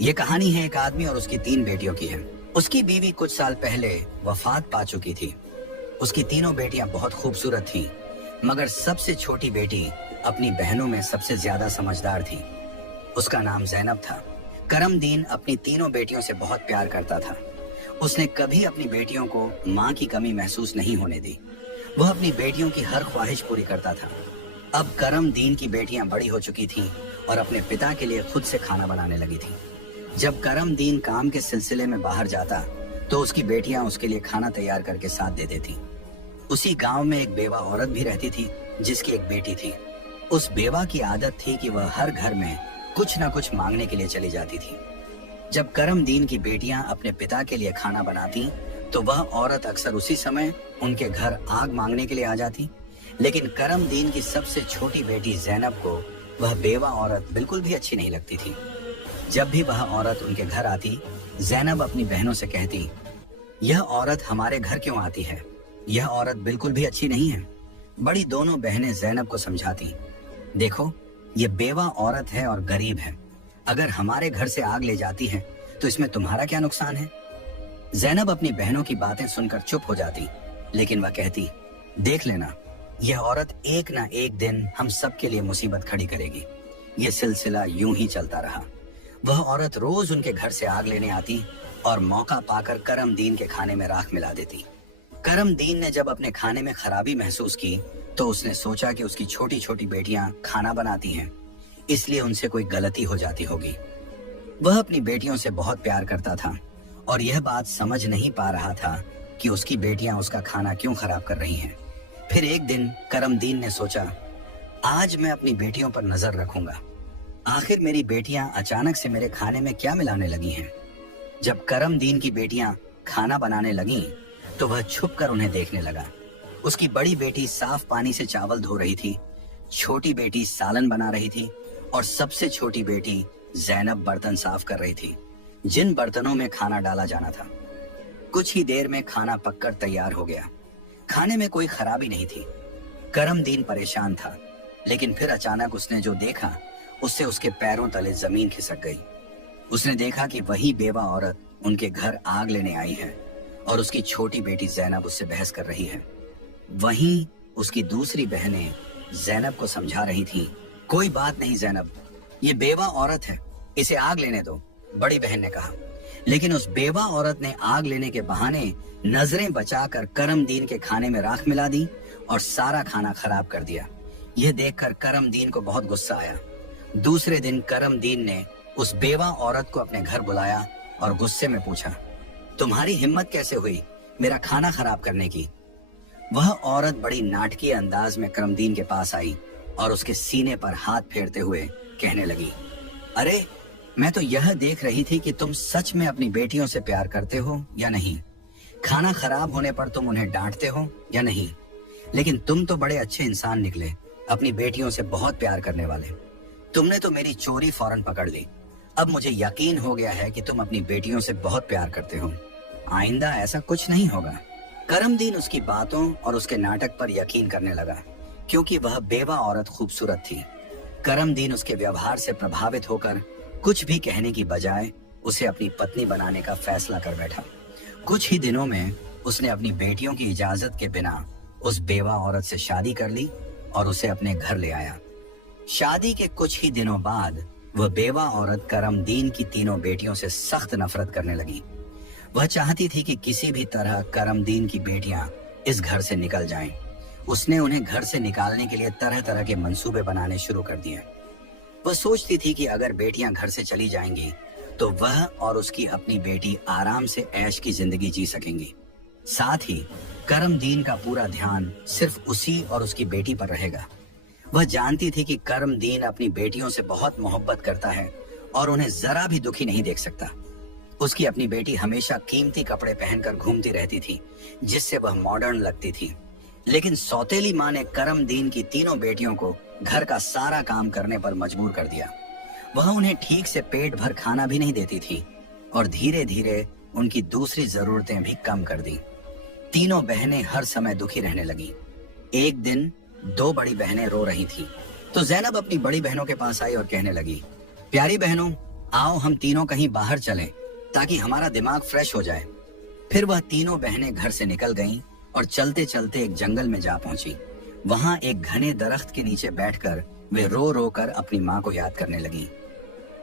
ये कहानी है एक आदमी और उसकी 3 बेटियों की है। उसकी बीवी कुछ साल पहले वफात पा चुकी थी। उसकी तीनों बेटियां बहुत खूबसूरत थीं, मगर सबसे छोटी बेटी अपनी बहनों में सबसे ज्यादा समझदार थी। उसका नाम ज़ैनब था। करमदीन अपनी तीनों बेटियों से बहुत प्यार करता था। उसने कभी अपनी बेटियों को माँ की कमी महसूस नहीं होने दी। वह अपनी बेटियों की हर ख्वाहिश पूरी करता था। अब करमदीन की बेटियां बड़ी हो चुकी थीं और अपने पिता के लिए खुद से खाना बनाने लगी थीं। जब करमदीन काम के सिलसिले में बाहर जाता तो उसकी बेटियां उसके लिए खाना तैयार करके साथ दे देती। उसी गांव में एक बेवा औरत भी रहती थी जिसकी एक बेटी थी। उस बेवा की आदत थी कि वह हर घर में कुछ न कुछ मांगने के लिए चली जाती थी। जब करमदीन की बेटियां अपने पिता के लिए खाना बनाती तो वह औरत अक्सर उसी समय उनके घर आग मांगने के लिए आ जाती। लेकिन करमदीन की सबसे छोटी बेटी ज़ैनब को वह बेवा औरत बिल्कुल भी अच्छी नहीं लगती थी। जब भी वह औरत उनके घर आती, ज़ैनब अपनी बहनों से कहती, यह औरत हमारे घर क्यों आती है? यह औरत बिल्कुल भी अच्छी नहीं है। बड़ी दोनों बहनें ज़ैनब को समझाती, देखो ये बेवा औरत है और गरीब है। अगर हमारे घर से आग ले जाती है तो इसमें तुम्हारा क्या नुकसान है? ज़ैनब अपनी बहनों की बातें सुनकर चुप हो जाती, लेकिन वह कहती, देख लेना, यह औरत एक ना एक दिन हम सबके लिए मुसीबत खड़ी करेगी। यह सिलसिला यूं ही चलता रहा। वह औरत रोज उनके घर से आग लेने आती और मौका पाकर करमदीन के खाने में राख मिला देती। करमदीन ने जब अपने खाने में खराबी महसूस की तो उसने सोचा कि उसकी छोटी छोटी बेटियां खाना बनाती हैं, इसलिए उनसे कोई गलती हो जाती होगी। वह अपनी बेटियों से बहुत प्यार करता था और यह बात समझ नहीं पा रहा था कि उसकी बेटियां उसका खाना क्यों खराब कर रही हैं। फिर एक दिन करमदीन ने सोचा, आज मैं अपनी बेटियों पर नजर रखूंगा। आखिर मेरी बेटियां अचानक से मेरे खाने में क्या मिलाने लगी हैं? जब करमदीन की बेटियां खाना बनाने लगीं, तो वह छुपकर उन्हें देखने लगा। उसकी बड़ी बेटी साफ पानी से चावल धो रही थी, छोटी बेटी सालन बना रही थी और सबसे छोटी बेटी ज़ैनब बर्तन साफ कर रही थी, जिन बर्तनों में खाना डाला जाना था। कुछ ही देर में खाना पककर तैयार हो गया। खाने में कोई खराबी नहीं थी। करमदीन परेशान था, लेकिन फिर अचानक उसने जो देखा उससे उसके पैरों तले जमीन खिसक गई। उसने देखा कि वही बेवा औरत उनके घर आग लेने आई है और उसकी छोटी बेटी ज़ैनब उससे बहस कर रही है। वहीं उसकी दूसरी बहनें ज़ैनब को समझा रही थीं, कोई बात नहीं ज़ैनब, ये बेवा औरत है, इसे आग लेने दो, बड़ी बहन ने कहा। लेकिन उस बेवा औरत ने आग लेने के बहाने नजरें बचाकर करमदीन के खाने में राख मिला दी और सारा खाना खराब कर दिया। यह देखकर करमदीन को बहुत गुस्सा आया। दूसरे दिन करमदीन ने उस बेवा औरत को अपने घर बुलाया और गुस्से में पूछा, तुम्हारी हिम्मत कैसे हुई मेरा खाना खराब करने की? वह औरत बड़ी नाटकीय अंदाज में करमदीन के पास आई और उसके सीने पर हाथ फेरते हुए कहने लगी, अरे मैं तो यह देख रही थी कि तुम सच में अपनी बेटियों से प्यार करते हो या नहीं। खाना खराब होने पर तुम उन्हें डांटते हो या नहीं। लेकिन तुम तो बड़े अच्छे इंसान निकले, अपनी बेटियों से बहुत प्यार करने वाले। तुमने तो मेरी चोरी फौरन पकड़ ली। अब मुझे यकीन हो गया है कि तुम अपनी बेटियों से बहुत प्यार करते हो। आइंदा ऐसा कुछ नहीं होगा। करमदीन उसकी बातों और उसके नाटक पर यकीन करने लगा, क्योंकि वह बेवा औरत खूबसूरत थी। करमदीन उसके व्यवहार से प्रभावित होकर कुछ भी कहने की बजाय उसे अपनी पत्नी बनाने का फैसला कर बैठा। कुछ ही दिनों में उसने अपनी बेटियों की इजाजत के बिना उस बेवा औरत से शादी कर ली और उसे अपने घर ले आया। शादी के कुछ ही दिनों बाद वह बेवा औरत करमदीन की तीनों बेटियों से सख्त नफरत करने लगी। वह चाहती थी कि किसी भी तरह करमदीन की बेटियां इस घर से निकल जाएं। उसने उन्हें घर से निकालने के लिए तरह तरह के मंसूबे बनाने शुरू कर दिए। वह सोचती थी कि अगर बेटियां घर से चली जाएंगी तो वह और उसकी अपनी बेटी आराम से ऐश की जिंदगी जी सकेंगी। साथ ही करमदीन का पूरा ध्यान सिर्फ उसी और उसकी बेटी पर रहेगा। वह जानती थी कि करमदीन अपनी बेटियों से बहुत मोहब्बत करता है और उन्हें जरा भी दुखी नहीं देख सकता। उसकी अपनी बेटी हमेशा कीमती कपड़े पहनकर घूमती रहती थी, जिससे वह मॉडर्न लगती थी। लेकिन सौतेली माँ ने करमदीन की तीनों बेटियों को घर का सारा काम करने पर मजबूर कर दिया। वह उन्हें ठीक से पेट भर खाना भी नहीं देती थी और धीरे धीरे उनकी दूसरी जरूरतें भी कम कर दी। तीनों बहनें हर समय दुखी रहने लगी। एक दिन 2 बड़ी बहनें रो रही थी तो ज़ैनब अपनी बड़ी बहनों के पास आई और कहने लगी, प्यारी बहनों, आओ हम तीनों कहीं बाहर चलें ताकि हमारा दिमाग फ्रेश हो जाए। फिर वह तीनों बहनें घर से निकल गईं और चलते चलते एक जंगल में जा पहुंची। वहां एक घने दरख्त के नीचे बैठकर वे रो रो कर अपनी माँ को याद करने लगी।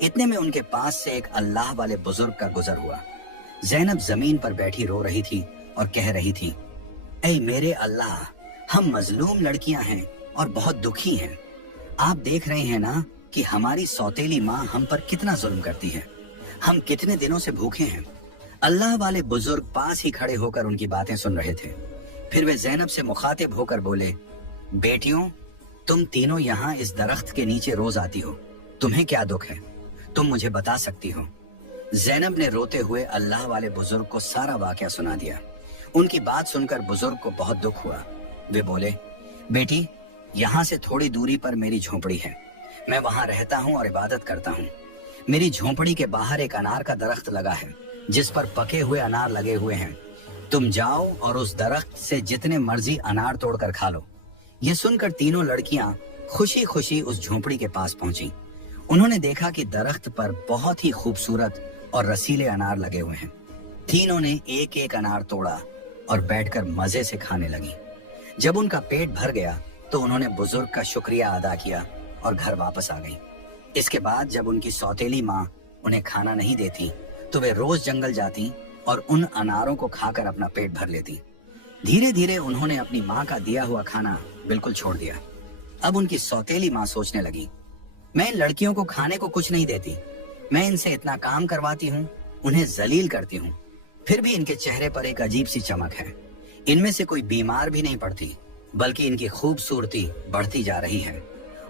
इतने में उनके पास से एक अल्लाह वाले बुजुर्ग का गुजर हुआ। जैनब जमीन पर बैठी रो रही थी और कह रही थी, ऐ मेरे अल्लाह, हम मजलूम लड़कियां हैं और बहुत दुखी हैं। आप देख रहे हैं ना कि हमारी सौतेली माँ हम पर कितना जुल्म करती है। हम कितने दिनों से भूखे हैं। अल्लाह वाले बुजुर्ग पास ही खड़े होकर उनकी बातें सुन रहे थे। फिर वे जैनब से मुखातिब होकर बोले, बेटियों, तुम तीनों यहाँ इस दरख्त के नीचे रोज आती हो, तुम्हें क्या दुख है? तुम मुझे बता सकती हो? जैनब ने रोते हुए अल्लाह वाले बुजुर्ग को सारा वाकया सुना दिया। उनकी बात सुनकर बुजुर्ग को बहुत दुख हुआ। वे बोले, बेटी, यहाँ से थोड़ी दूरी पर मेरी झोपड़ी है। मैं वहाँ रहता हूँ और इबादत करता हूँ। मेरी झोपड़ी के बाहर एक अनार का दरख्त लगा है जिस पर पके हुए अनार लगे हुए हैं। तुम जाओ और उस दरख्त से जितने मर्जी अनार तोड़कर खा लो। ये सुनकर तीनों लड़कियां खुशी खुशी उस झोपड़ी के पास पहुंची। उन्होंने देखा कि दरख्त पर बहुत ही खूबसूरत और रसीले अनार लगे हुए हैं। तीनों ने एक एक अनार तोड़ा और बैठकर मजे से खाने लगी। जब उनका पेट भर गया तो उन्होंने बुजुर्ग का शुक्रिया अदा किया और घर वापस आ गई। इसके बाद जब उनकी सौतेली माँ उन्हें खाना नहीं देती तो वे रोज जंगल जाती और उन अनारों को खाकर अपना पेट भर लेती। धीरे धीरे उन्होंने अपनी माँ का दिया हुआ खाना बिल्कुल छोड़ दिया। अब उनकी सौतेली माँ सोचने लगी, मैं इन लड़कियों को खाने को कुछ नहीं देती, मैं इनसे इतना काम करवाती हूँ, उन्हें जलील करती हूँ, फिर भी इनके चेहरे पर एक अजीब सी चमक है। इनमें से कोई बीमार भी नहीं पड़ती, बल्कि इनकी खूबसूरती बढ़ती जा रही है।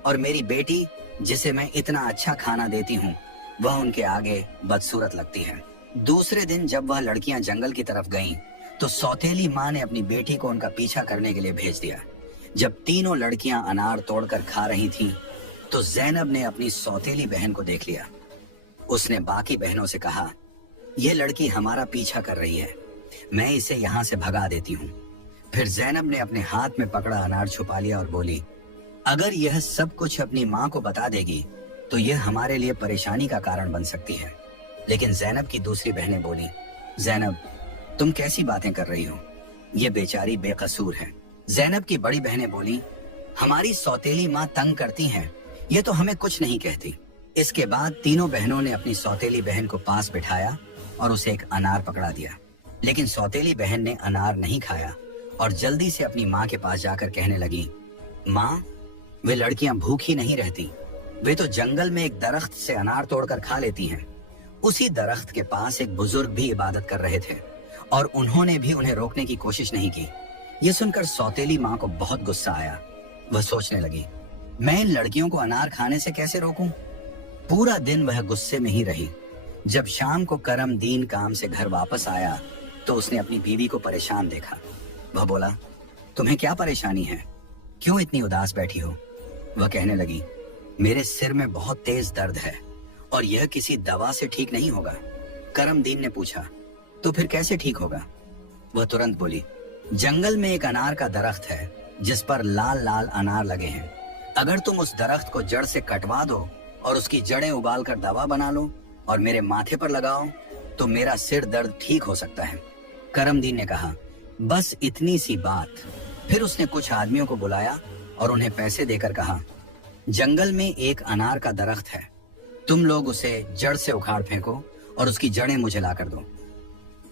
और मेरी बेटी, जिसे मैं इतना अच्छा खाना देती हूँ, वह उनके आगे बदसूरत लगती है। दूसरे दिन जब वह लड़कियां जंगल की तरफ गईं, तो सौतेली माँ ने अपनी बेटी को उनका पीछा करने के लिए भेज दिया। जब तीनों लड़कियां अनार तोड़कर खा रही थीं, तो जैनब ने अपनी सौतेली बहन को देख लिया। उसने बाकी बहनों से कहा, यह लड़की हमारा पीछा कर रही है, मैं इसे यहाँ से भगा देती हूँ। फिर जैनब ने अपने हाथ में पकड़ा अनार छुपा लिया और बोली, अगर यह सब कुछ अपनी माँ को बता देगी तो यह हमारे लिए परेशानी का कारण बन सकती है। लेकिन जैनब की दूसरी बहनें बोली, जैनब, तुम कैसी बातें कर रही हो? ये बेचारी बेकसूर है। जैनब की बड़ी बहनें बोली, हमारी सौतेली माँ तंग करती हैं, ये तो हमें कुछ नहीं कहती। इसके बाद तीनों बहनों ने अपनी सौतेली बहन को पास बिठाया और उसे एक अनार पकड़ा दिया। लेकिन सौतेली बहन ने अनार नहीं खाया और जल्दी से अपनी माँ के पास जाकर कहने लगी, माँ, वे लड़कियां भूखी नहीं रहती, वे तो जंगल में एक दरख्त से अनार तोड़कर खा लेती हैं। उसी दरख्त के पास एक बुजुर्ग भी इबादत कर रहे थे और उन्होंने भी उन्हें रोकने की कोशिश नहीं की। ये सुनकर सौतेली माँ को बहुत गुस्सा आया। वह सोचने लगी, मैं इन लड़कियों को अनार खाने से कैसे रोकूं? पूरा दिन वह गुस्से में ही रही। जब शाम को करम दीन काम से घर वापस आया तो उसने अपनी बीवी को परेशान देखा। वह बोला, तुम्हें क्या परेशानी है? क्यों इतनी उदास बैठी हो? वह कहने लगी, मेरे सिर में बहुत तेज दर्द है और यह किसी दवा से ठीक नहीं होगा। करमदीन ने पूछा, तो फिर कैसे ठीक होगा? वह तुरंत बोली, जंगल में एक अनार का दरख्त है जिस पर लाल लाल अनार लगे हैं। अगर तुम उस दरख्त को जड़ से कटवा दो और उसकी जड़ें उबाल कर दवा बना लो और मेरे माथे पर लगाओ तो मेरा सिर दर्द ठीक हो सकता है। करमदीन ने कहा, बस इतनी सी बात। फिर उसने कुछ आदमियों को बुलाया और उन्हें पैसे देकर कहा, जंगल में एक अनार का दरख्त है, तुम लोग उसे जड़ से उखाड़ फेंको और उसकी जड़ें मुझे ला कर दो।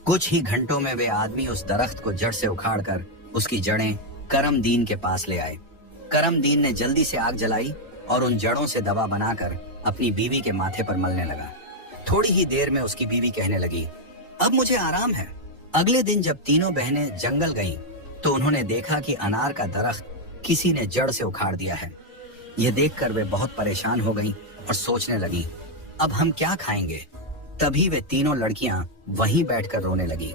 कुछ ही घंटों में वे आदमी उस दरख्त को जड़ से उखाड़कर उसकी जड़ें करमदीन के पास ले आए। करमदीन ने जल्दी से आग जलाई और उन जड़ों से दवा बनाकर अपनी बीवी के माथे पर मलने लगा। थोड़ी ही देर में उसकी बीवी कहने लगी, अब मुझे आराम है। अगले दिन जब तीनों बहनें जंगल गईं, तो उन्होंने देखा कि अनार का दरख्त किसी ने जड़ से उखाड़ दिया है। ये देखकर वे बहुत परेशान हो गईं और सोचने लगी, अब हम क्या खाएंगे? तभी वे तीनों लड़कियां वहीं बैठकर रोने लगी।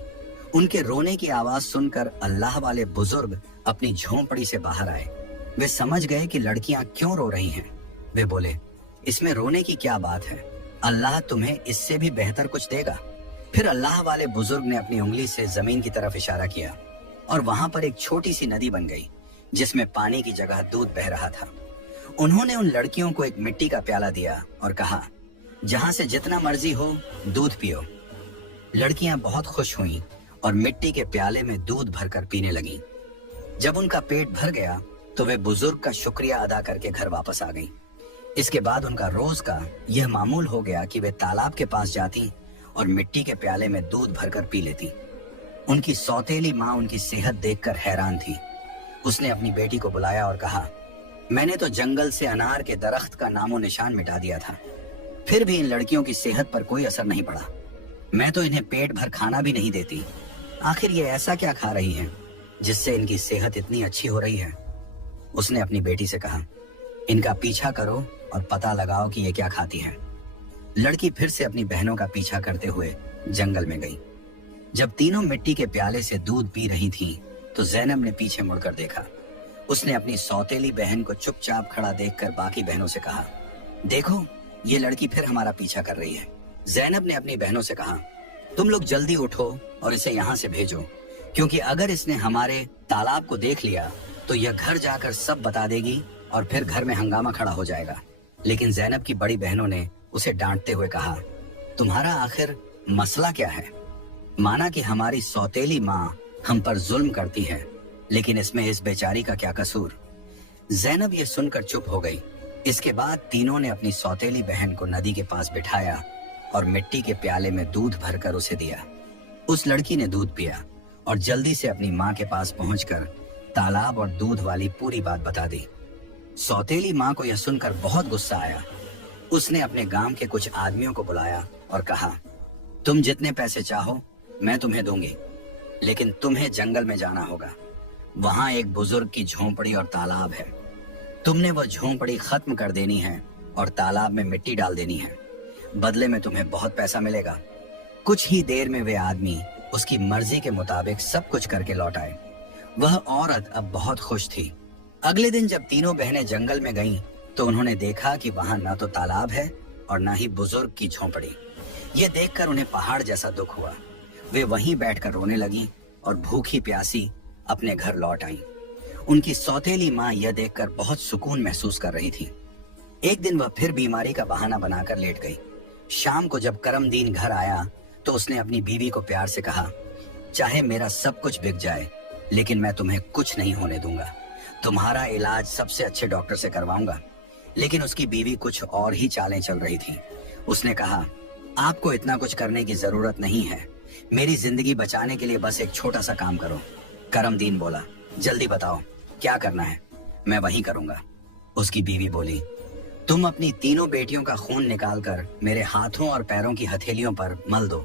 उनके रोने की आवाज सुनकर अल्लाह वाले बुजुर्ग अपनी झोंपड़ी से बाहर आए। वे समझ गए कि लड़कियां क्यों रो रही हैं। वे बोले, इसमें रोने की क्या बात है? अल्लाह तुम्हें इससे भी बेहतर कुछ देगा। फिर अल्लाह वाले बुजुर्ग ने अपनी उंगली से जमीन की तरफ इशारा किया और वहां पर एक छोटी सी नदी बन गई जिसमें पानी की जगह दूध बह रहा था। उन्होंने उन लड़कियों को एक मिट्टी का प्याला दिया और कहा, जहां से जितना मर्जी हो दूध पियो। लड़कियां बहुत खुश हुईं और मिट्टी के प्याले में दूध भरकर पीने लगीं। जब उनका पेट भर गया तो वे बुजुर्ग का शुक्रिया अदा करके घर वापस आ गईं। इसके बाद उनका रोज का यह मामूल हो गया कि वे तालाब के पास जाती और मिट्टी के प्याले में दूध भरकर पी लेती। उनकी सौतेली माँ उनकी सेहत देखकर हैरान थी। उसने अपनी बेटी को बुलाया और कहा, मैंने तो जंगल से अनार के दरख्त का नामो निशान मिटा दिया था, फिर भी इन लड़कियों की सेहत पर कोई असर नहीं पड़ा। मैं तो इन्हें पेट भर खाना भी नहीं देती। आखिर ये ऐसा क्या खा रही हैं जिससे इनकी सेहत इतनी अच्छी हो रही है? उसने अपनी बेटी से कहा, इनका पीछा करो और पता लगाओ कि ये क्या खाती है। लड़की फिर से अपनी बहनों का पीछा करते हुए जंगल में गई। जब तीनों मिट्टी के प्याले से दूध पी रही थीं, तो जैनब ने पीछे मुड़कर देखा। उसने अपनी सौतेली बहन को चुपचाप खड़ा देखकर बाकी बहनों से कहा, देखो ये लड़की फिर हमारा पीछा कर रही है। जैनब ने अपनी बहनों से कहा, तुम लोग जल्दी उठो और इसे यहाँ से भेजो, क्योंकि अगर इसने हमारे तालाब को देख लिया तो यह घर जाकर सब बता देगी और फिर घर में हंगामा खड़ा हो जाएगा। लेकिन जैनब की बड़ी बहनों ने उसे डांटते हुए कहा, तुम्हारा आखिर मसला क्या है? माना कि हमारी सौतेली माँ हम पर जुल्म करती है, लेकिन इसमें इस बेचारी का क्या कसूर? जैनब ये सुनकर चुप हो गई। इसके बाद तीनों ने अपनी सौतेली बहन को नदी के पास बिठाया और मिट्टी के प्याले में दूध भरकर उसे दिया। उस लड़की ने दूध पिया और जल्दी से अपनी माँ के पास पहुंचकर तालाब और दूध वाली पूरी बात बता दी। सौतेली माँ को यह सुनकर बहुत गुस्सा आया। उसने अपने गांव के कुछ आदमियों को बुलाया और कहा, तुम जितने पैसे चाहो मैं तुम्हें दूंगी, लेकिन तुम्हें जंगल में जाना होगा। वहां एक बुजुर्ग की झोंपड़ी और तालाब है। तुमने वो झोंपड़ी खत्म कर देनी है और तालाब में मिट्टी डाल देनी है। बदले में तुम्हें बहुत पैसा मिलेगा। कुछ ही देर में वे आदमी उसकी मर्जी के मुताबिक सब कुछ करके लौट आए। वह औरत अब बहुत खुश थी। अगले दिन जब तीनों बहनें जंगल में गईं, तो उन्होंने देखा कि वहां न तो तालाब है और न ही बुजुर्ग की झोंपड़ी। ये देखकर उन्हें पहाड़ जैसा दुख हुआ। वे वहीं बैठकर रोने लगी और भूखी प्यासी अपने घर लौट आईं। उनकी सौतेली माँ यह देखकर बहुत सुकून महसूस कर रही थी। एक दिन वह फिर बीमारी का बहाना बनाकर लेट गई। शाम को जब करमदीन घर आया तो उसने अपनी बीवी को प्यार से कहा, चाहे मेरा सब कुछ बिक जाए, लेकिन मैं तुम्हें कुछ नहीं होने दूंगा। तुम्हारा इलाज सबसे अच्छे डॉक्टर से करवाऊंगा। लेकिन उसकी बीवी कुछ और ही चालें चल रही थी। उसने कहा, आपको इतना कुछ करने की जरूरत नहीं है। मेरी जिंदगी बचाने के लिए बस एक छोटा सा काम करो। करमदीन बोला, जल्दी बताओ क्या करना है, मैं वही करूंगा। उसकी बीवी बोली, तुम अपनी तीनों बेटियों का खून निकालकर मेरे हाथों और पैरों की हथेलियों पर मल दो,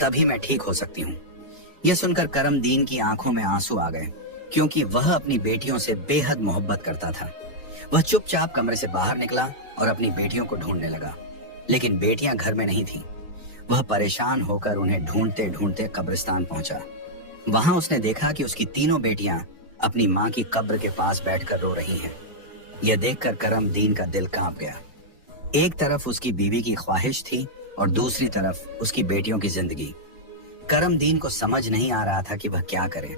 तभी मैं ठीक हो सकती हूँ। यह सुनकर करमदीन की आंखों में आंसू आ गए, क्योंकि वह अपनी बेटियों से बेहद मोहब्बत करता था। वह चुपचाप कमरे से बाहर निकला और अपनी बेटियों को ढूंढने लगा, लेकिन बेटियां घर में नहीं थीं। वह परेशान होकर उन्हें ढूंढते ढूंढते कब्रिस्तान पहुंचा। वहां उसने देखा कि उसकी तीनों बेटियां अपनी माँ की कब्र के पास बैठकर रो रही हैं। यह देखकर करमदीन का दिल कांप गया। एक तरफ उसकी बीवी की ख्वाहिश थी और दूसरी तरफ उसकी बेटियों की जिंदगी। करमदीन को समझ नहीं आ रहा था कि वह क्या करे।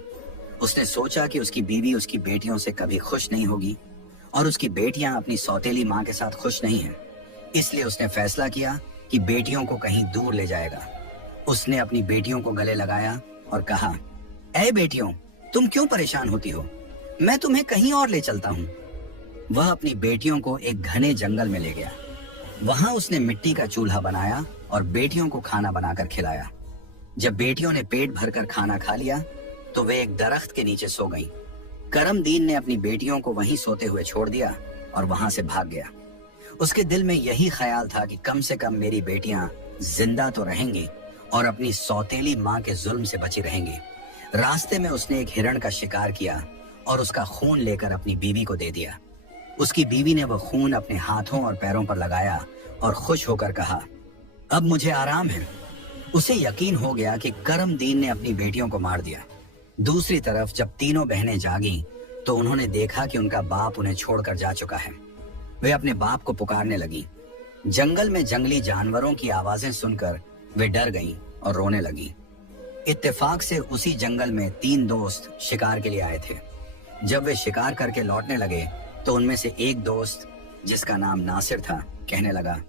उसने सोचा कि उसकी बीवी उसकी बेटियों से कभी खुश नहीं होगी और उसकी बेटियां अपनी सौतेली माँ के साथ खुश नहीं हैं। इसलिए उसने फैसला किया कि बेटियों को कहीं दूर ले जाएगा। उसने अपनी बेटियों को गले लगाया और कहा, ऐ बेटियों, तुम क्यों परेशान होती हो? मैं तुम्हें कहीं और ले चलता हूँ। वह अपनी बेटियों को एक घने जंगल में ले गया। वहां उसने मिट्टी का चूल्हा बनाया और बेटियों को खाना बनाकर खिलाया। जब बेटियों ने पेट भरकर खाना खा लिया तो वे एक दरख्त के नीचे सो गईं। करमदीन ने अपनी बेटियों को वहीं सोते हुए छोड़ दिया और वहां से भाग गया। उसके दिल में यही ख्याल था कि कम से कम मेरी बेटियां जिंदा तो रहेंगी और अपनी सौतेली माँ के जुल्म से बची रहेंगी। रास्ते में उसने एक हिरण का शिकार किया और उसका खून लेकर अपनी बीवी को दे दिया। उसकी बीवी ने वह खून अपने हाथों और पैरों पर लगाया और खुश होकर कहा, अब मुझे आराम है। उसे यकीन हो गया कि करमदीन ने अपनी बेटियों को मार दिया। दूसरी तरफ जब तीनों बहनें जागीं तो उन्होंने देखा कि उनका बाप उन्हें छोड़कर जा चुका है। वे अपने बाप को पुकारने लगी। जंगल में जंगली जानवरों की आवाजें सुनकर वे डर गईं और रोने लगी। इत्तेफाक से उसी जंगल में 3 दोस्त शिकार के लिए आए थे। जब वे शिकार करके लौटने लगे तो उनमें से एक दोस्त, जिसका नाम नासिर था, कहने लगा,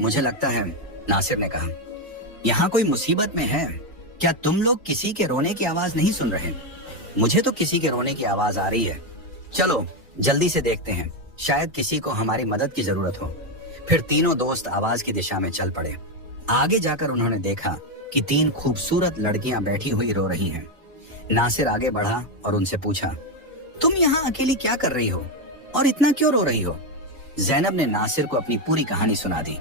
मुझे लगता है, नासिर ने कहा, यहाँ कोई मुसीबत में है। क्या तुम लोग किसी के रोने की आवाज नहीं सुन रहे? मुझे तो किसी के रोने की आवाज आ रही है। चलो जल्दी से देखते हैं, शायद किसी को हमारी मदद की जरूरत हो। फिर तीनों दोस्त आवाज की दिशा में चल पड़े। आगे जाकर उन्होंने देखा कि 3 खूबसूरत लड़कियां बैठी हुई रो रही हैं। नासिर आगे बढ़ा और उनसे पूछा, तुम यहाँ अकेली क्या कर रही हो और इतना क्यों रो रही हो? ज़ैनब ने नासिर को अपनी पूरी कहानी सुना दी।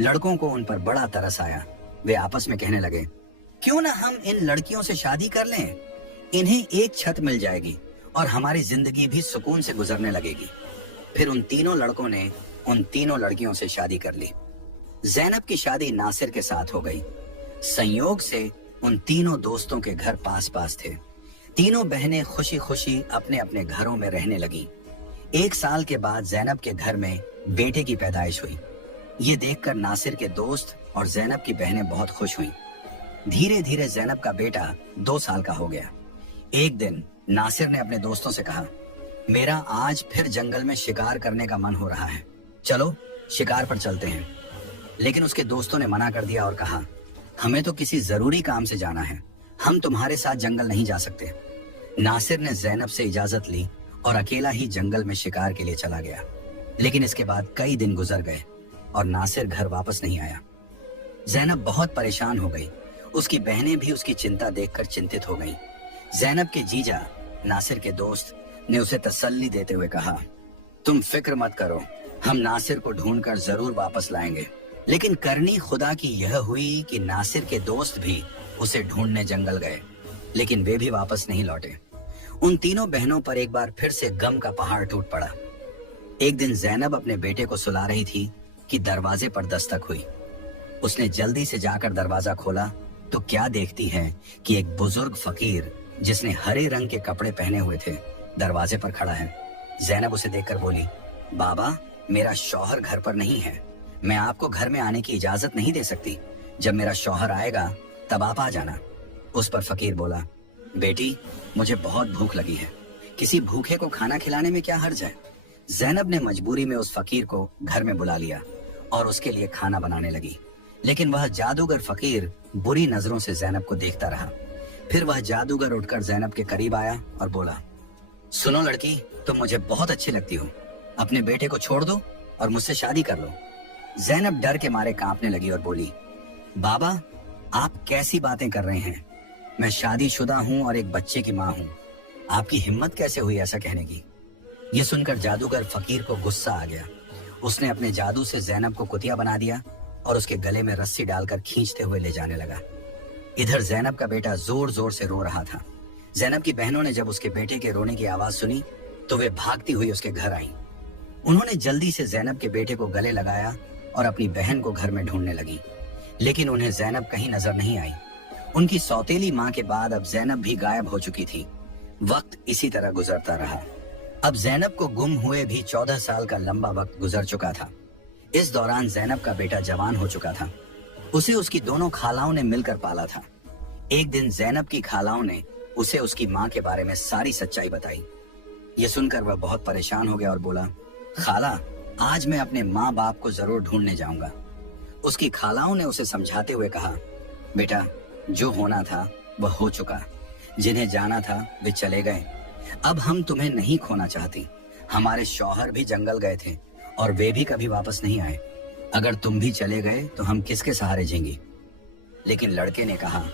लड़कों को उन पर बड़ा तरस आया। वे आपस में कहने लगे, क्यों ना हम इन लड़कियों से शादी कर लें? इन्हें एक छत मिल जाएगी और हमारी जिंदगी भी सुकून से गुजरने लगेगी। फिर उन तीनों लड़कों ने उन तीनों लड़कियों से शादी कर ली। ज़ैनब की शादी नासिर के साथ हो गई। संयोग से उन तीनों दोस्तों के घर पास पास थे। तीनों बहनें खुशी खुशी अपने अपने घरों में रहने लगी। 1 साल के बाद ज़ैनब के घर में बेटे की पैदाइश हुई। ये देखकर नासिर के दोस्त और ज़ैनब की बहनें बहुत खुश हुईं। धीरे धीरे ज़ैनब का बेटा 2 साल का हो गया। एक दिन नासिर ने अपने दोस्तों से कहा, मेरा आज फिर जंगल में शिकार करने का मन हो रहा है, चलो शिकार पर चलते हैं। लेकिन उसके दोस्तों ने मना कर दिया और कहा, हमें तो किसी जरूरी काम से जाना है, हम तुम्हारे साथ जंगल नहीं जा सकते। नासिर ने ज़ैनब से इजाजत ली और अकेला ही जंगल में शिकार के लिए चला गया। लेकिन इसके बाद कई दिन गुजर गए और नासिर घर वापस नहीं आया। ज़ैनब बहुत परेशान हो गई। उसकी बहनें भी उसकी चिंता देखकर चिंतित हो गईं। ज़ैनब के जीजा नासिर के दोस्त ने उसे तसल्ली देते हुए कहा, तुम फिक्र मत करो, हम नासिर को ढूंढकर जरूर वापस लाएंगे। लेकिन करनी खुदा की यह हुई कि नासिर के दोस्त भी उसे ढूंढने जंगल गए, लेकिन वे भी वापस नहीं लौटे। उन तीनों बहनों पर एक बार फिर से गम का पहाड़ टूट पड़ा। एक दिन ज़ैनब अपने बेटे को सुला रही थी कि दरवाजे पर दस्तक हुई। उसने जल्दी से जाकर दरवाजा खोला तो क्या देखती है कि एक बुजुर्ग फकीर जिसने हरे रंग के कपड़े पहने हुए थे दरवाजे पर खड़ा है। ज़ैनब उसे देखकर बोली, बाबा, मेरा शौहर घर पर नहीं है, मैं आपको घर में आने की इजाजत नहीं दे सकती। जब मेरा शौहर आएगा तब आप आ जाना। उस पर फकीर बोला, बेटी, मुझे बहुत भूख लगी है, किसी भूखे को खाना खिलाने में क्या हर्ज है। ज़ैनब ने मजबूरी में उस फकीर को घर में बुला लिया और उसके लिए खाना बनाने लगी। लेकिन वह जादूगर फकीर बुरी नजरों से ज़ैनब को देखता रहा। फिर वह जादूगर उठकर ज़ैनब के करीब आया और बोला, सुनो लड़की, तुम मुझे बहुत अच्छी लगती हो, अपने बेटे को छोड़ दो और मुझसे शादी कर लो। ज़ैनब डर के मारे कांपने लगी और बोली, बाबा, आप कैसी बातें कर रहे हैं? मैं शादीशुदा हूँ और एक बच्चे की माँ हूँ, आपकी हिम्मत कैसे हुई ऐसा कहने की? ये सुनकर जादूगर फकीर को गुस्सा आ गया। उसने अपने जादू से ज़ैनब को कुतिया बना दिया और उसके गले में रस्सी डालकर खींचते हुए ले जाने लगा। इधर ज़ैनब का बेटा जोर जोर से रो रहा था। ज़ैनब की बहनों ने जब उसके बेटे के रोने की आवाज सुनी तो वे भागती हुई उसके घर आईं। उन्होंने जल्दी से ज़ैनब के बेटे को गले लगाया और अपनी बहन को घर में ढूंढने लगी, लेकिन उन्हें ज़ैनब कहीं नजर नहीं आई। उनकी सौतेली माँ के बाद अब ज़ैनब भी गायब हो चुकी थी। वक्त इसी तरह गुजरता रहा। अब ज़ैनब को गुम हुए भी 14 साल का लंबा वक्त गुजर चुका था। इस दौरान ज़ैनब का बेटा जवान हो चुका था। उसे उसकी दोनों खालाओं ने मिलकर पाला था। एक दिन ज़ैनब की खालाओं ने उसे उसकी माँ के बारे में सारी सच्चाई बताई। ये सुनकर वह बहुत परेशान हो गया और बोला, खाला, आज मैं अपने माँ बाप को जरूर ढूंढने जाऊंगा। उसकी खालाओं ने उसे समझाते हुए कहा, बेटा, जो होना था वह हो चुका, जिन्हें जाना था वे चले गए। अब हम तुम्हें नहीं खोना चाहती। हमारे शौहर भी जंगल गए थे और वे भी कभी वापस नहीं आए। अगर तुम भी चले गए तो हम किसके सहारे जीएंगे? लेकिन लड़के ने कहा,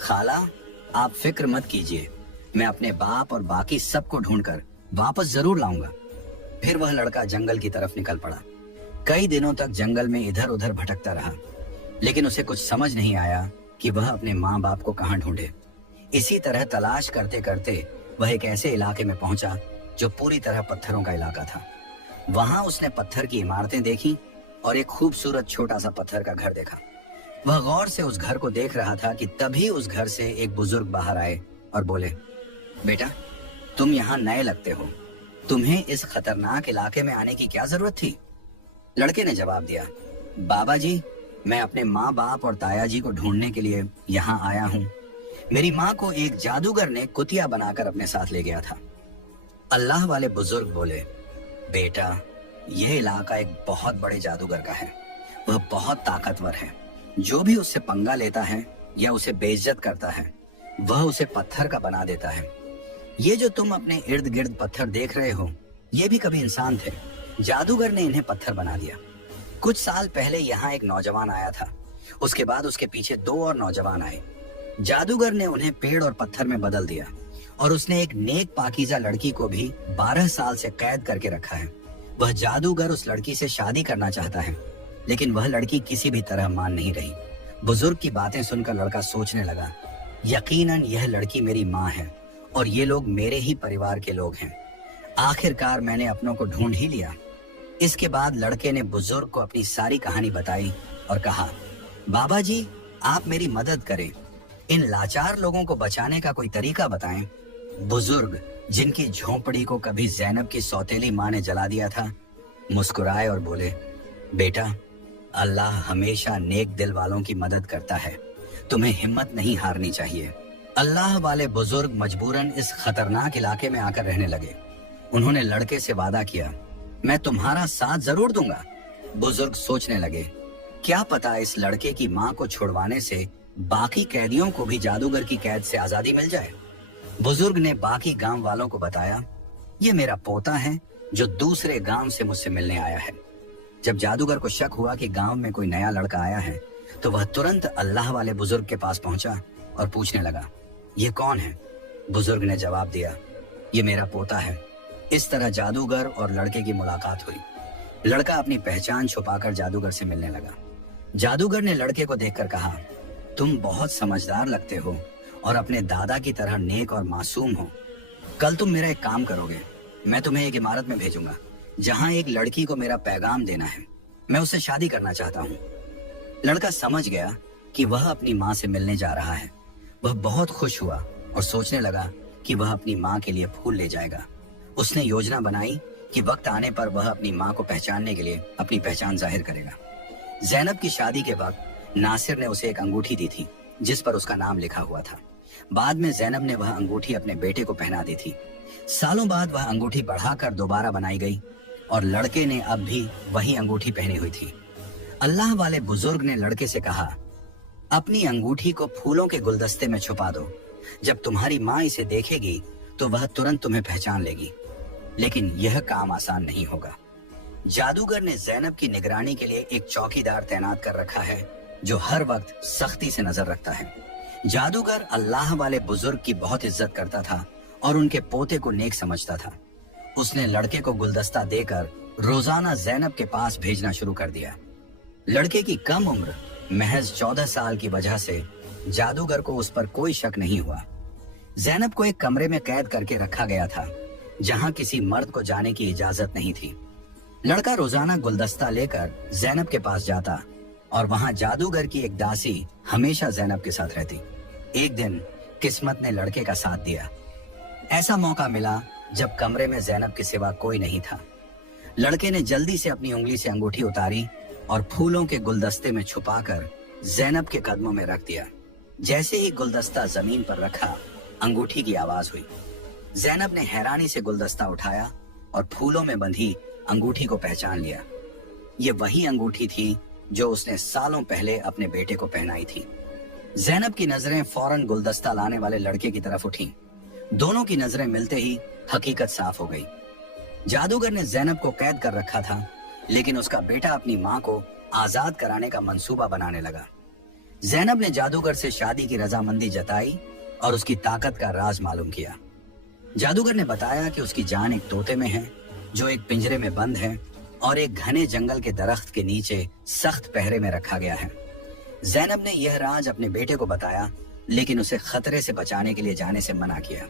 खाला, आप फिक्र मत कीजिए, मैं अपने बाप और बाकी सबको ढूंढकर वापस जरूर लाऊंगा। फिर वह लड़का जंगल की तरफ निकल पड़ा। कई दिनों तक जंगल में इधर उधर भटकता रहा, लेकिन उसे कुछ समझ नहीं आया कि वह अपने माँ बाप को कहाँ ढूंढे। इसी तरह तलाश करते करते वह एक ऐसे इलाके में पहुंचा जो पूरी तरह पत्थरों का इलाका था। वहां उसने पत्थर की इमारतें देखी और एक खूबसूरत छोटा सा पत्थर का घर देखा। वह गौर से उस घर को देख रहा था कि तभी उस घर से एक बुजुर्ग बाहर आए और बोले, बेटा, तुम यहाँ नए लगते हो, तुम्हें इस खतरनाक इलाके में आने की क्या जरूरत थी? लड़के ने जवाब दिया, बाबा जी, मैं अपने माँ बाप और ताया जी को ढूंढने के लिए यहाँ आया हूँ। मेरी माँ को एक जादूगर ने कुतिया बनाकर अपने साथ ले गया था। अल्लाह वाले बुजुर्ग बोले, बेटा, यह इलाका एक बहुत बड़े जादूगर का है। वह बहुत ताकतवर है। जो भी उससे पंगा लेता है या उसे बेइज्जत करता है, वह उसे पत्थर का बना देता है। ये जो तुम अपने इर्द गिर्द पत्थर देख रहे हो, ये भी कभी इंसान थे। जादूगर ने इन्हें पत्थर बना दिया। कुछ साल पहले यहाँ एक नौजवान आया था। उसके बाद उसके पीछे 2 और नौजवान आए। जादूगर ने उन्हें पेड़ और पत्थर में बदल दिया और उसने एक नेक पाकीज़ा लड़की को भी 12 साल से कैद करके रखा है। वह जादूगर उस लड़की से शादी करना चाहता है, लेकिन वह लड़की किसी भी तरह मान नहीं रही। बुजुर्ग की बातें सुनकर लड़का सोचने लगा, यकीनन यह लड़की मेरी माँ है और ये लोग मेरे ही परिवार के लोग हैं। आखिरकार मैंने अपनों को ढूंढ ही लिया। इसके बाद लड़के ने बुजुर्ग को अपनी सारी कहानी बताई और कहा, बाबा जी, आप मेरी मदद करें। इन लाचार लोगों को बचाने का कोई तरीका बताएं। बुजुर्ग, जिनकी झोंपड़ी को कभी ज़ैनब की सौतेली माँ ने जला दिया था, मुस्कुराए और बोले, बेटा, अल्लाह हमेशा नेक दिल वालों की मदद करता है। तुम्हें हिम्मत नहीं हारनी चाहिए। अल्लाह वाले बुजुर्ग मजबूरन इस खतरनाक इलाके में आकर रहने लगे। उन्होंने लड़के से वादा किया, मैं तुम्हारा साथ जरूर दूंगा। बुजुर्ग सोचने लगे, क्या पता इस लड़के की माँ को छुड़वाने से बाकी कैदियों को भी जादूगर की कैद से आजादी मिल जाए। बुजुर्ग ने बाकी गांव वालों को बताया, ये मेरा पोता है जो दूसरे गांव से मुझसे मिलने आया है। जब जादूगर को शक हुआ कि गांव में कोई नया लड़का आया है, तो वह तुरंत अल्लाह वाले बुजुर्ग के पास पहुंचा और पूछने लगा, ये कौन है? बुजुर्ग ने जवाब दिया, ये मेरा पोता है। इस तरह जादूगर और लड़के की मुलाकात हुई। लड़का अपनी पहचान छुपाकर जादूगर से मिलने लगा। जादूगर ने लड़के को देखकर कहा, तुम बहुत समझदार लगते हो और अपने दादा की तरह नेक और मासूम हो। कल तुम मेरा एक काम करोगे। मैं तुम्हें एक इमारत में भेजूंगा जहां एक लड़की को मेरा पैगाम देना है। मैं उससे शादी करना चाहता हूँ। लड़का समझ गया कि वह अपनी माँ से मिलने जा रहा है। वह बहुत खुश हुआ और सोचने लगा कि वह अपनी माँ के लिए फूल ले जाएगा। उसने योजना बनाई कि वक्त आने पर वह अपनी माँ को पहचानने के लिए अपनी पहचान जाहिर करेगा। ज़ैनब की शादी के वक्त नासिर ने उसे एक अंगूठी दी थी जिस पर उसका नाम लिखा हुआ था। बाद में ज़ैनब ने वह अंगूठी अपने बेटे को पहना दी थी। सालों बाद वह अंगूठी बढ़ाकर दोबारा बनाई गई और लड़के ने अब भी वही अंगूठी पहनी हुई थी। अल्लाह वाले बुजुर्ग ने लड़के से कहा, अपनी अंगूठी को फूलों के गुलदस्ते में छुपा दो। जब तुम्हारी माँ इसे देखेगी तो वह तुरंत तुम्हें पहचान लेगी। लेकिन यह काम आसान नहीं होगा। जादूगर ने ज़ैनब की निगरानी के लिए एक चौकीदार तैनात कर रखा है जो हर वक्त सख्ती से नजर रखता है। जादूगर अल्लाह वाले बुजुर्ग की बहुत इज्जत करता था और उनके पोते को नेक समझता था। उसने लड़के को गुलदस्ता देकर रोजाना ज़ैनब के पास भेजना शुरू कर दिया। लड़के की कम उम्र महज 14 साल की वजह से जादूगर को उस पर कोई शक नहीं हुआ। ज़ैनब को एक कमरे में कैद करके रखा गया था जहां किसी मर्द को जाने की इजाजत नहीं थी। लड़का रोजाना गुलदस्ता लेकर ज़ैनब के पास जाता और वहां जादूगर की एक दासी हमेशा ज़ैनब के साथ रहती। एक दिन किस्मत ने लड़के का साथ दिया। ऐसा मौका मिला जब कमरे में ज़ैनब के सिवा कोई नहीं था। लड़के ने जल्दी से अपनी उंगली से अंगूठी उतारी और फूलों के गुलदस्ते में छुपाकर ज़ैनब के कदमों में रख दिया। जैसे ही गुलदस्ता जमीन पर रखा, अंगूठी की आवाज हुई। ज़ैनब ने हैरानी से गुलदस्ता उठाया और फूलों में बंधी अंगूठी को पहचान लिया। ये वही अंगूठी थी जो उसने सालों पहले अपने बेटे को पहनाई थी। ज़ैनब की नजरें फौरन गुलदस्ता लाने वाले लड़के की तरफ उठीं। दोनों की नजरें मिलते ही हकीकत साफ हो गई। जादूगर ने ज़ैनब को कैद कर रखा था, लेकिन उसका बेटा अपनी माँ को आजाद कराने का मंसूबा बनाने लगा। ज़ैनब ने जादूगर से शादी की रजामंदी जताई और उसकी ताकत का राज मालूम किया। जादूगर ने बताया कि उसकी जान एक तोते में है जो एक पिंजरे में बंद है और एक घने जंगल के दरख्त के नीचे सख्त पहरे में रखा गया है। ज़ैनब ने यह राज अपने बेटे को बताया, लेकिन उसे खतरे से बचाने के लिए जाने से मना किया।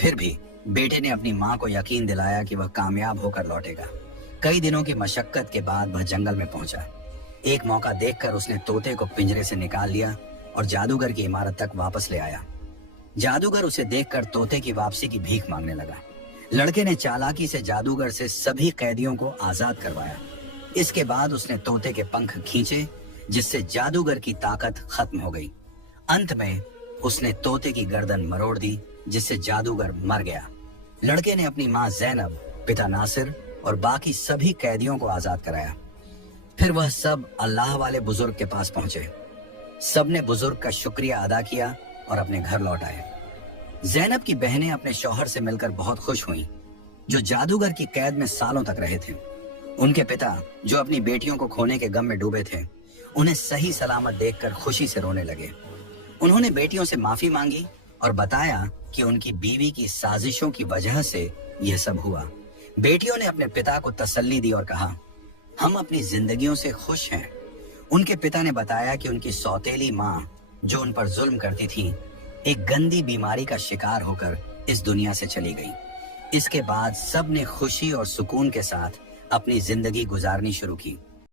फिर भी बेटे ने अपनी माँ को यकीन दिलाया कि वह कामयाब होकर लौटेगा। कई दिनों की मशक्कत के बाद वह जंगल में पहुंचा। एक मौका देखकर उसने तोते को पिंजरे से निकाल लिया और जादूगर की इमारत तक वापस ले आया। जादूगर उसे देखकर तोते की वापसी की भीख मांगने लगा। लड़के ने चालाकी से जादूगर से सभी कैदियों को आजाद करवाया। इसके बाद उसने तोते के पंख खींचे, जिससे जादूगर की ताकत खत्म हो गई। अंत में उसने तोते की गर्दन मरोड़ दी, जिससे जादूगर मर गया। लड़के ने अपनी माँ ज़ैनब, पिता नासिर और बाकी सभी कैदियों को आजाद कराया। फिर वह सब अल्लाह वाले बुजुर्ग के पास पहुंचे। सब ने बुजुर्ग का शुक्रिया अदा किया और अपने घर लौट आए। जैनब की बहनें अपने शौहर से मिलकर बहुत खुश हुईं, जो जादूगर की कैद में सालों तक रहे थे। उनके पिता, जो अपनी बेटियों को खोने के गम में डूबे थे, उन्हें सही सलामत देखकर खुशी से रोने लगे। उन्होंने बेटियों से माफी मांगी और बताया कि उनकी बीवी की साजिशों की वजह से यह सब हुआ। बेटियों ने अपने पिता को तसल्ली दी और कहा, हम अपनी जिंदगियों से खुश हैं। उनके पिता ने बताया कि उनकी सौतेली माँ, जो उन पर जुल्म करती थी, एक गंदी बीमारी का शिकार होकर इस दुनिया से चली गई। इसके बाद सब ने खुशी और सुकून के साथ अपनी जिंदगी गुजारनी शुरू की।